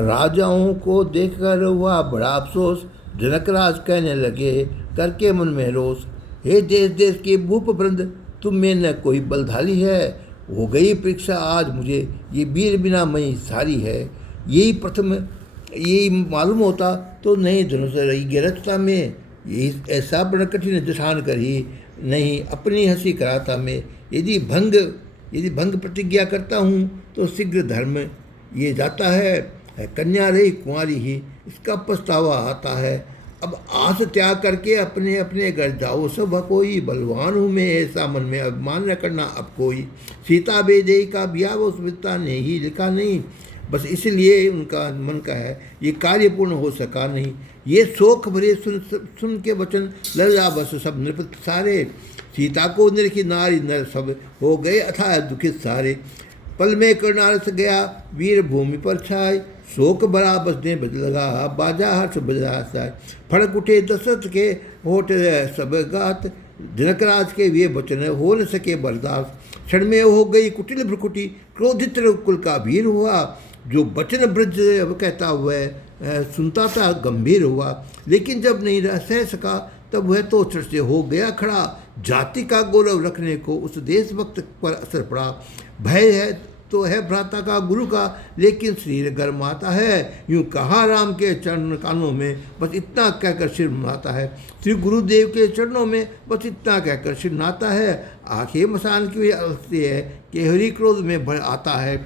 राजाओं को देखकर हुआ बड़ा अफसोस। जनकराज कहने लगे करके मन में रोष, हे देश देश के भूप वृंद, तुम में न कोई बलधारी है। हो गई परीक्षा आज मुझे, ये वीर बिना मई सारी है। यही मालूम होता तो नहीं धनुष रही गिरफ्ता में। यही ऐसा बड़ा कठिन जठान कर ही नहीं अपनी हंसी कराता मैं। यदि भंग प्रतिज्ञा करता हूँ तो शीघ्र धर्म ये जाता है। कन्या रही कुंवारी ही इसका पछतावा आता है। अब आस त्याग करके अपने अपने घर जाओ सब कोई। बलवान हूँ मैं ऐसा मन में अभिमान न करना अब कोई। सीता बेदेई का ब्याह वो सुमित्रा ने ही लिखा नहीं, बस इसलिए उनका मन का है ये कार्य पूर्ण हो सका नहीं। ये शोक भरे सुन के वचन लल्ला बस सब नृपत सारे। सीता को निरखी नारी नर सब हो गए अथाह दुखित सारे। पल में करनारस गया वीर भूमि पर छाए। शोक भरा बसने बज लगा बाजा हर्ष बजा साय। फड़क उठे दशरथ के होठ सब गात। जनकराज के वे वचन हो न सके बर्दाश्त। क्षण में हो गई कुटिल भ्रुकुटी क्रोधित रघुकुल का वीर हुआ। जो वचन ब्रज अब कहता हुआ सुनता था गंभीर हुआ। लेकिन जब नहीं सह सका तब वह तो चर्च से हो गया खड़ा। जाति का गौरव रखने को उस देशभक्त पर असर पड़ा। भय है तो है भ्राता का गुरु का, लेकिन शरीर गर्माता है। यूँ कहा राम के चरण कानों में बस इतना कहकर सिर मुनाता है। श्री गुरुदेव के चरणों में बस इतना कहकर सिर नाता है। आंखें मसान की अलगती है कि हरि क्रोध में भय आता है।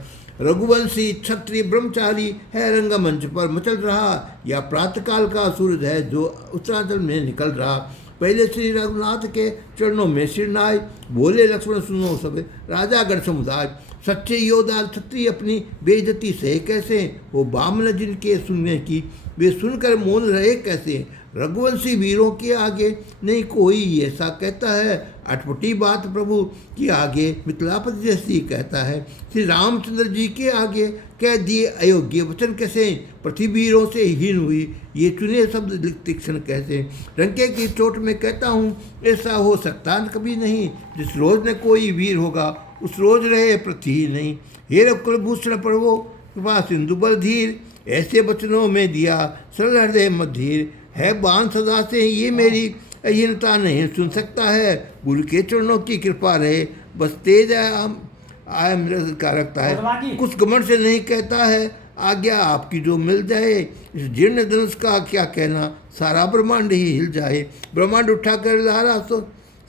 रघुवंशी क्षत्रिय ब्रह्मचारी है रंगमंच पर मचल रहा। या प्रातःकाल का सूरज है जो उत्तरांचल में निकल रहा। पहले श्री रघुनाथ के चरणों में सिर नाय। बोले लक्ष्मण सुनो सब राजागण समुदाय। सच्चे योद्धा क्षत्रिय अपनी बेइज्जती सहे कैसे। वो बामन जिनके सुनने की वे सुनकर मौन रहे कैसे। रघुवंशी वीरों के आगे नहीं कोई ऐसा कहता है। अटपटी बात प्रभु की आगे मिथिलापति जैसी कहता है। श्री रामचंद्र जी के आगे कह दिए अयोग्य वचन कैसे। पृथ्वी वीरों से हीन हुई ये चुने शब्द तीक्ष्ण कैसे। डंके की चोट में कहता हूँ ऐसा हो सकता कभी नहीं। जिस रोज न कोई वीर होगा उस रोज रहे पृथ्वी नहीं। हे कुलभूषण प्रभो कृपा सिंधु बल धीर। ऐसे वचनों में दिया सरल हृदय मधीर। है बाण सदा से ये मेरी अहीनता नहीं सुन सकता है। गुरु के चरणों की कृपा रहे बस तेज आय मृत का रखता है। कुछ घमंड से नहीं कहता है आज्ञा आपकी जो मिल जाए। इस जीर्ण धनुष का क्या कहना सारा ब्रह्मांड ही हिल जाए। ब्रह्मांड उठा कर लारा तो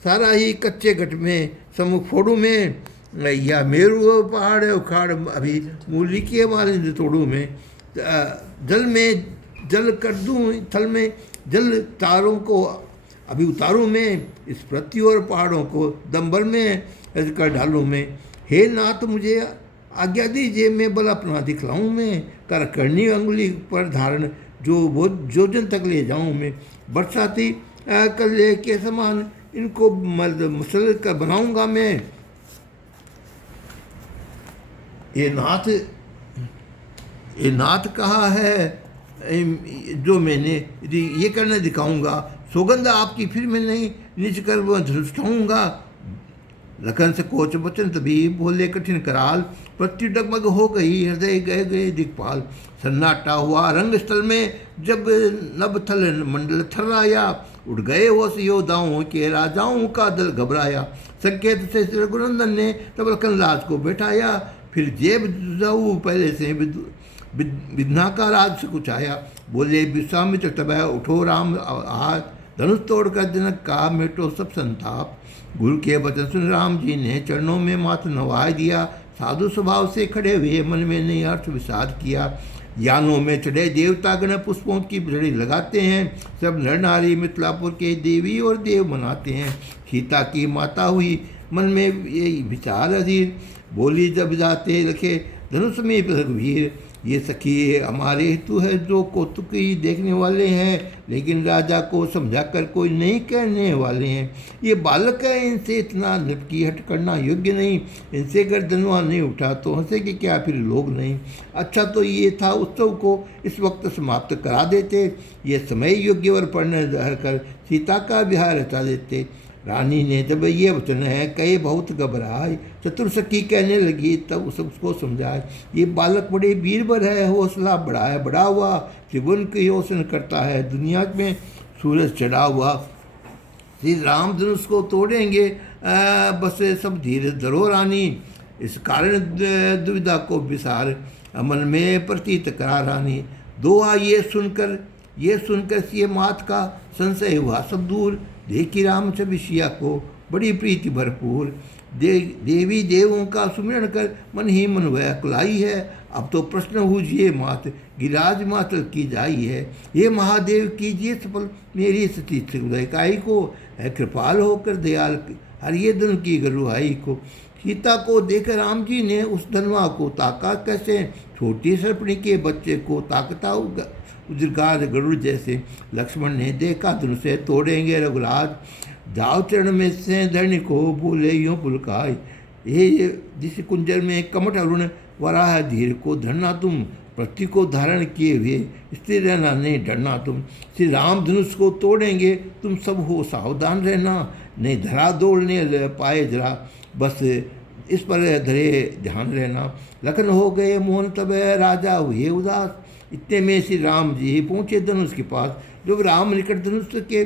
सारा ही कच्चे घट में समुख फोड़ू में। या मेरू पहाड़ उखाड़ अभी मूली की हमारे तोड़ू में। जल में जल कर दूँ थल में जल तारों को अभी उतारूँ में। इस पृथ्वी और पहाड़ों को दम्बर में कर डालूँ में। हे नाथ मुझे आज्ञा दीजिए मैं बल अपना दिखलाऊँ मैं। कर करनी अंगुली पर धारण जो जन तक ले जाऊँ मैं। बरसाती कल्ले के समान इनको मर्द मुसल कर बनाऊँगा मैं। ये नाथ कहा है जो मैंने ये करना दिखाऊंगा। सौगंध आपकी फिर मैं नहीं नीच कर वह धुष्टाऊँगा। लखन से कोच वचन तभी बोले कठिन कराल। पृथ्वी डगमग हो गई हृदय गए गए दिक्पाल। सन्नाटा हुआ रंग स्थल में जब नभ थल मंडल थर्राया। उड़ गए वो योद्धाओं के राजाओं का दल घबराया। संकेत से रघुनंदन ने तब लखन लाज को बैठाया। फिर जेब जाऊ पहले से विधना का राज से कुछ आया। बोले विश्वामित्र तब उठो राम हाथ। धनुष तोड़कर जनक का मेटो सब संताप। गुरु के वचन सुन राम जी ने चरणों में माथ नवाय दिया। साधु स्वभाव से खड़े हुए मन में नहीं अर्थ विषाद किया। यानों में चढ़े देवता गण पुष्पों की झड़ी लगाते हैं। सब नर नारी मिथिलापुर के देवी और देव मनाते हैं। सीता की माता हुई मन में यही विचार अधीर। बोली जब जाते रखे धनुष में रघुवीर। ये सखी हमारे हेतु है जो कौतुक ही देखने वाले हैं। लेकिन राजा को समझाकर कोई नहीं कहने वाले हैं। ये बालक है इनसे इतना नृप की हट करना योग्य नहीं। इनसे गर्दनवा नहीं उठा तो हंसे कि क्या फिर लोग नहीं। अच्छा तो ये था उत्सव को इस वक्त समाप्त करा देते। ये समय योग्य वर पढ़ने कर सीता का विहार रचा देते। रानी ने जब ये वचन है कहे बहुत घबराए। चतुर्सखी कहने लगी तब उसको समझाए, ये बालक बड़े वीरवर है, हौसला बढ़ा हुआ त्रिभुवन की योसन करता है, दुनिया में सूरज चढ़ा हुआ। श्री राम धनुष को तोड़ेंगे बस सब धीरे धरो रानी, इस कारण दुविधा को विसार मन में प्रतीत करा रानी। दोहा ये सुनकर सिय मात का संशय हुआ सब दूर, देखी राम छवि सिया को बड़ी प्रीति भरपूर। देवी देवों का सुमिरन कर मन ही मन वह कुलाई है, अब तो प्रश्न हुजिए मात गिराज मातल की जाई है। ये महादेव कीजिए सफल मेरी सती इकाई को, है कृपाल होकर दयाल हरिये धन की गरुहाई को। सीता को देख राम जी ने उस धनवा को ताका कैसे, छोटी सर्पणी के बच्चे को ताकता उजगार गरुड़ जैसे। लक्ष्मण ने देखा धनुष से तोड़ेंगे रघुराज, जाओ चरण में से धरणी को बोले यूँ पुलकाय। ये जिस कुंजर में कमट अरुण वराह धीर को धरना तुम, पृथ्वी को धारण किए हुए स्थिर रहना नहीं डरना तुम। श्री राम धनुष को तोड़ेंगे तुम सब हो सावधान रहना, नहीं धरा दौड़ने पाए जरा बस इस पर धरे ध्यान रहना। लखन हो गए मोहन तब राजा हुए उदास, इतने में श्री राम जी पहुँचे धनुष के पास। जब राम निकट धनुष के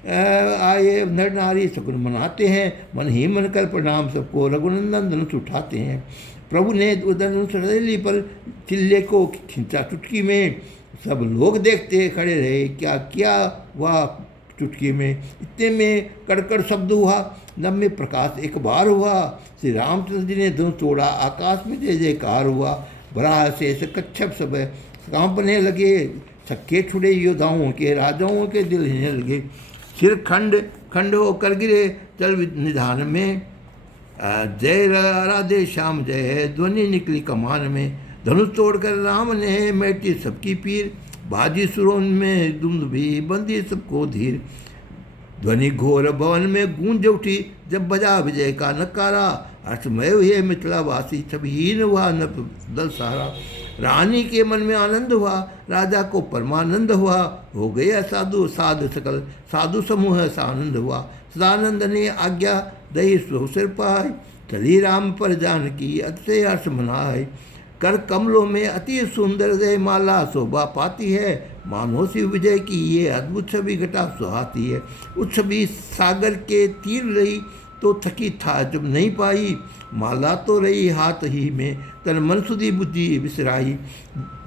आए नर नारी शकुन मनाते हैं, मन ही मन कर प्रणाम सबको रघुनंदन धनुष उठाते हैं। प्रभु ने धनुष हथेली पर चिल्ले को खींचा चुटकी में, सब लोग देखते खड़े रहे क्या क्या हुआ चुटकी में। इतने में कड़कड़ शब्द हुआ, नभ में प्रकाश एक बार हुआ, श्री रामचंद्र जी ने धनुष तोड़ा आकाश में जय जयकार हुआ। बराह से कच्छप सब कांपने लगे, छक्के छुड़े योद्धाओं के राजाओं के दिल हिलने लगे। सिर खंड होकर गिरे चल निधान में, जय राधे श्याम जय ध्वनि निकली कमान में। धनुष तोड़कर राम ने मैटी सबकी पीर, बाजी सुरों में धुंध भी बंदी सबको धीर। ध्वनि घोर भवन में गूंज उठी जब बजा विजय का नकारा, हर्षमय हुए मिथिलावासी छविहीन हुआ नभ दल सारा। रानी के मन में आनंद हुआ, राजा को परमानंद हुआ, हो गया साधु सकल साधु समूह सानंद हुआ। सदानंद ने आज्ञा दही सिर पाए, चली राम पर जानकी अतिशय हर्ष मनाए। कर कमलों में अति सुंदर जय माला शोभा पाती है, मानो शिव विजय की ये अद्भुत छवि घटा सुहाती है। उस छवि सागर के तीर रही तो थकी था जब नहीं पाई, माला तो रही हाथ ही में तन मन सुधी बुद्धि बिसराई।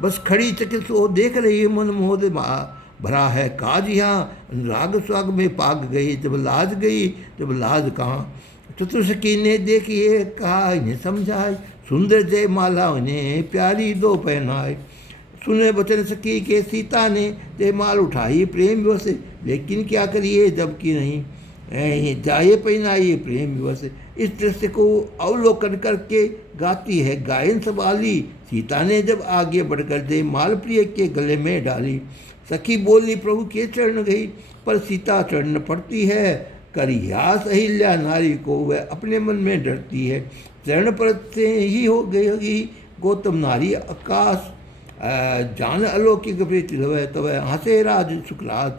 बस खड़ी चकित सो देख रही मन मोद भरा है काज यहाँ, राग स्वाग में पाग गई जब लाज कहाँ। चतुर्सखी ने देखिए कहा इन्हें समझाए, सुंदर जय माला उन्हें प्यारी दो पहनाए। सुने वचन सखी के सीता ने जयमाल उठाई प्रेम विवश, लेकिन क्या करिए जब कि नहीं जाए पहनाइए प्रेम विवश। इस दृश्य को अवलोकन करके गाती है गायन सवाली, सीता ने जब आगे बढ़कर जयमाल प्रिय के गले में डाली। सखी बोली प्रभु के चरण गई, पर सीता चरण पड़ती है, करियास अहिल्या नारी को वह अपने मन में डरती है। चरण पर से ही हो गई गौतम नारी आकाश, जान अलौकिक प्रीति लवे तब हंसे राज शुक्राज।